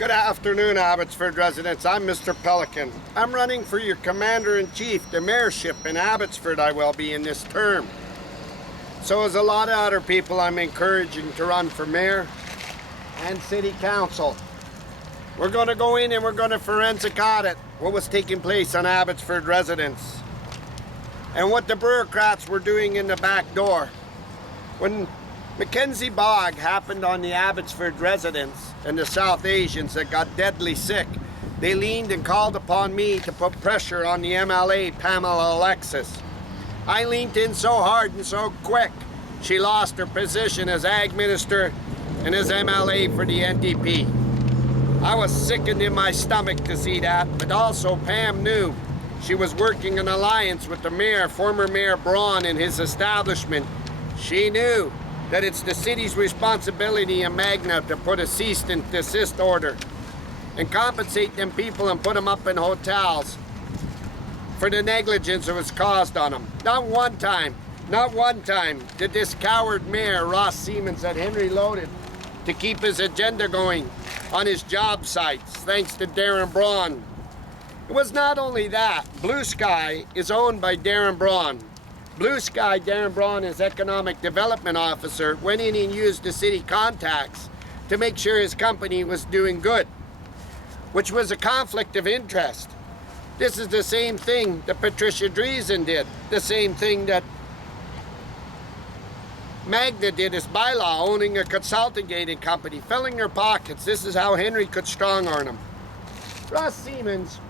Good afternoon, Abbotsford residents. I'm Mr. Pelican. I'm running for your Commander-in-Chief, the mayorship in Abbotsford I will be in this term. So as a lot of other people, I'm encouraging to run for mayor and city council. We're going to go in and we're going to forensic audit what was taking place on Abbotsford residents and what the bureaucrats were doing in the back door. When Mackenzie Bog happened on the Abbotsford residents and the South Asians that got deadly sick, they leaned and called upon me to put pressure on the MLA, Pamela Alexis. I leaned in so hard and so quick, she lost her position as Ag Minister and as MLA for the NDP. I was sickened in my stomach to see that, but also Pam knew she was working an alliance with the mayor, former Mayor Braun, and his establishment. She knew that it's the city's responsibility in Magna to put a cease and desist order and compensate them people and put them up in hotels for the negligence that was caused on them. Not one time did this coward mayor, Ross Siemens, at Henry loaded to keep his agenda going on his job sites, thanks to Darren Braun. It was not only that, Blue Sky is owned by Darren Braun. Blue Sky, Darren Braun, as Economic Development Officer, went in and used the city contacts to make sure his company was doing good, which was a conflict of interest. This is the same thing that Patricia Dreesen did, the same thing that Magna did as bylaw, owning a consulting company, filling their pockets. This is how Henry could strong-arm them. Ross Siemens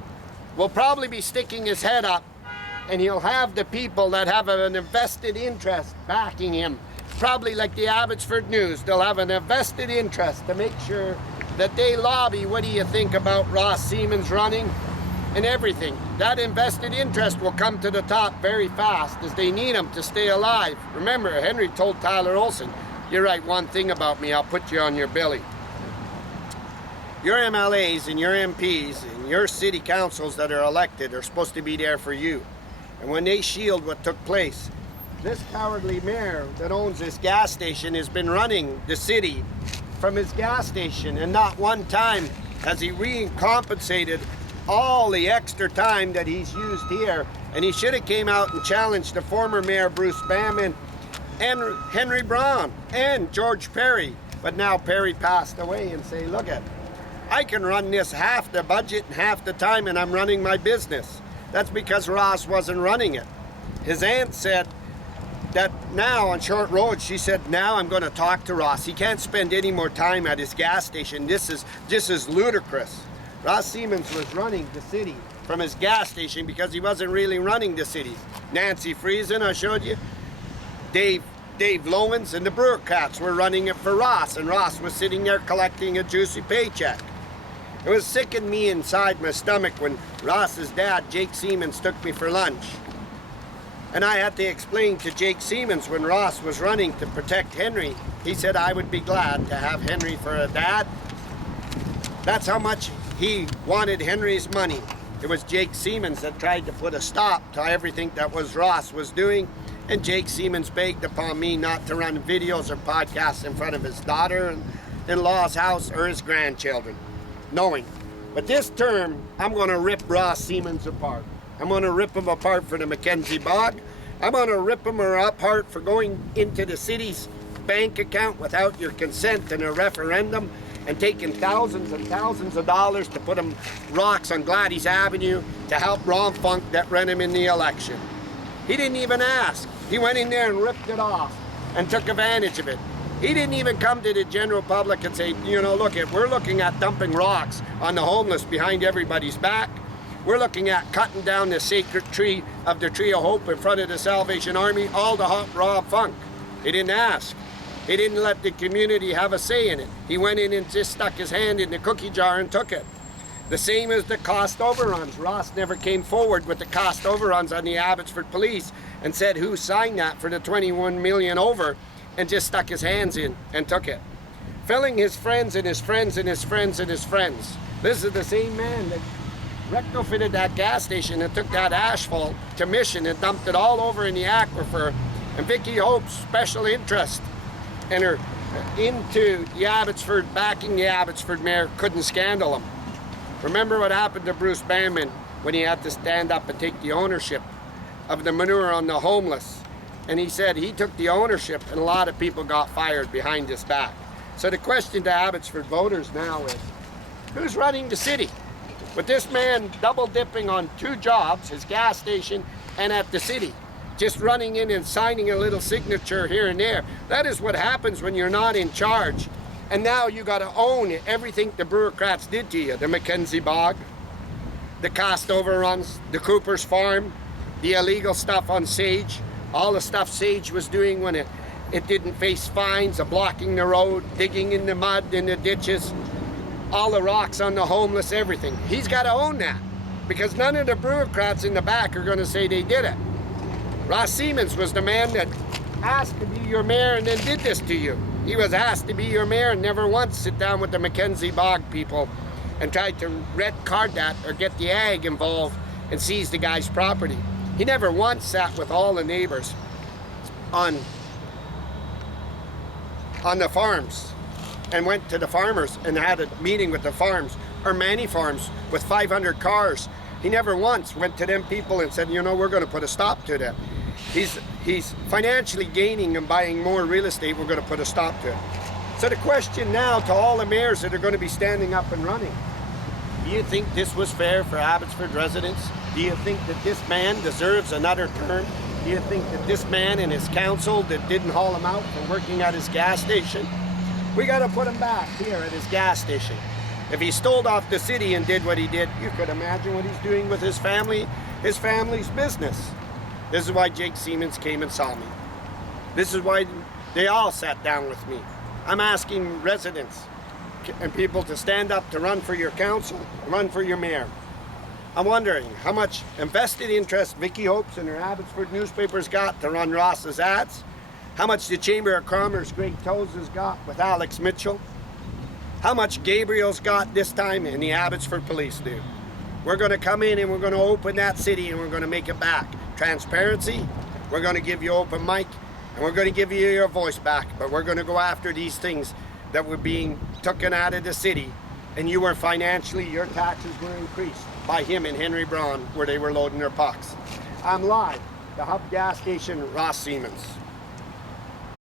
will probably be sticking his head up, and he'll have the people that have an invested interest backing him. Probably like the Abbotsford News, they'll have an invested interest to make sure that they lobby, what do you think about Ross Siemens running and everything. That invested interest will come to the top very fast as they need him to stay alive. Remember, Henry told Tyler Olson, you write one thing about me, I'll put you on your belly. Your MLAs and your MPs and your city councils that are elected are supposed to be there for you. And when they shield what took place, this cowardly mayor that owns this gas station has been running the city from his gas station, and not one time has he recompensated all the extra time that he's used here. And he should have came out and challenged the former mayor Bruce Bamman and Henry Braun and George Perry. But now Perry passed away, and say, look at, I can run this half the budget and half the time, and I'm running my business. That's because Ross wasn't running it. His aunt said that now on Short Road, she said, now I'm going to talk to Ross. He can't spend any more time at his gas station. This is ludicrous. Ross Siemens was running the city from his gas station because he wasn't really running the city. Nancy Friesen, I showed you. Dave Lowens and the bureaucrats were running it for Ross, and Ross was sitting there collecting a juicy paycheck. It was sickening me inside my stomach when Ross's dad, Jake Siemens, took me for lunch. And I had to explain to Jake Siemens when Ross was running to protect Henry, he said I would be glad to have Henry for a dad. That's how much he wanted Henry's money. It was Jake Siemens that tried to put a stop to everything that Ross was doing. And Jake Siemens begged upon me not to run videos or podcasts in front of his daughter-in-law's house or his grandchildren. Knowing. But this term, I'm going to rip Ross Siemens apart. I'm going to rip him apart for the Mackenzie Bog. I'm going to rip him apart for going into the city's bank account without your consent in a referendum and taking thousands and thousands of dollars to put him rocks on Gladys Avenue to help Ron Funk that ran him in the election. He didn't even ask. He went in there and ripped it off and took advantage of it. He didn't even come to the general public and say, you know, look, we're looking at dumping rocks on the homeless behind everybody's back. We're looking at cutting down the sacred tree of the Tree of Hope in front of the Salvation Army, all to help Rob Funk. He didn't ask. He didn't let the community have a say in it. He went in and just stuck his hand in the cookie jar and took it. The same as the cost overruns. Ross never came forward with the cost overruns on the Abbotsford Police and said who signed that for the 21 million over, and just stuck his hands in and took it. Filling his friends and his friends and his friends and his friends. This is the same man that retrofitted that gas station and took that asphalt to Mission and dumped it all over in the aquifer. And Vicky Hope's special interest and her into the Abbotsford, backing the Abbotsford mayor, couldn't scandal him. Remember what happened to Bruce Banman when he had to stand up and take the ownership of the manure on the homeless. And he said he took the ownership and a lot of people got fired behind his back. So the question to Abbotsford voters now is, who's running the city? With this man double dipping on 2 jobs, his gas station and at the city, just running in and signing a little signature here and there. That is what happens when you're not in charge. And now you got to own everything the bureaucrats did to you. The Mackenzie Bog, the cost overruns, the Cooper's Farm, the illegal stuff on Sage, all the stuff Sage was doing when it didn't face fines, of blocking the road, digging in the mud, in the ditches, all the rocks on the homeless, everything. He's got to own that because none of the bureaucrats in the back are going to say they did it. Ross Siemens was the man that asked to be your mayor and then did this to you. He was asked to be your mayor and never once sit down with the Mackenzie Bog people and tried to red card that or get the ag involved and seize the guy's property. He never once sat with all the neighbors on the farms and went to the farmers and had a meeting with the farms, or many farms with 500 cars. He never once went to them people and said, you know, we're going to put a stop to that. He's financially gaining and buying more real estate. We're going to put a stop to it. So the question now to all the mayors that are going to be standing up and running, do you think this was fair for Abbotsford residents? Do you think that this man deserves another term? Do you think that this man and his council that didn't haul him out for working at his gas station? We got to put him back here at his gas station. If he stole off the city and did what he did, you could imagine what he's doing with his family, his family's business. This is why Jake Siemens came and saw me. This is why they all sat down with me. I'm asking residents and people to stand up to run for your council, run for your mayor. I'm wondering how much invested interest Vicky Hopes and her Abbotsford newspapers got to run Ross's ads, how much the Chamber of Commerce Greg Toes has got with Alex Mitchell, how much Gabriel's got this time and the Abbotsford police do. We're going to come in and we're going to open that city and we're going to make it back. Transparency, we're going to give you open mic and we're going to give you your voice back, but we're going to go after these things that were being taken out of the city and you were financially, your taxes were increased by him and Henry Braun where they were loading their pucks. I'm live, the Hub gas station, Ross Siemens.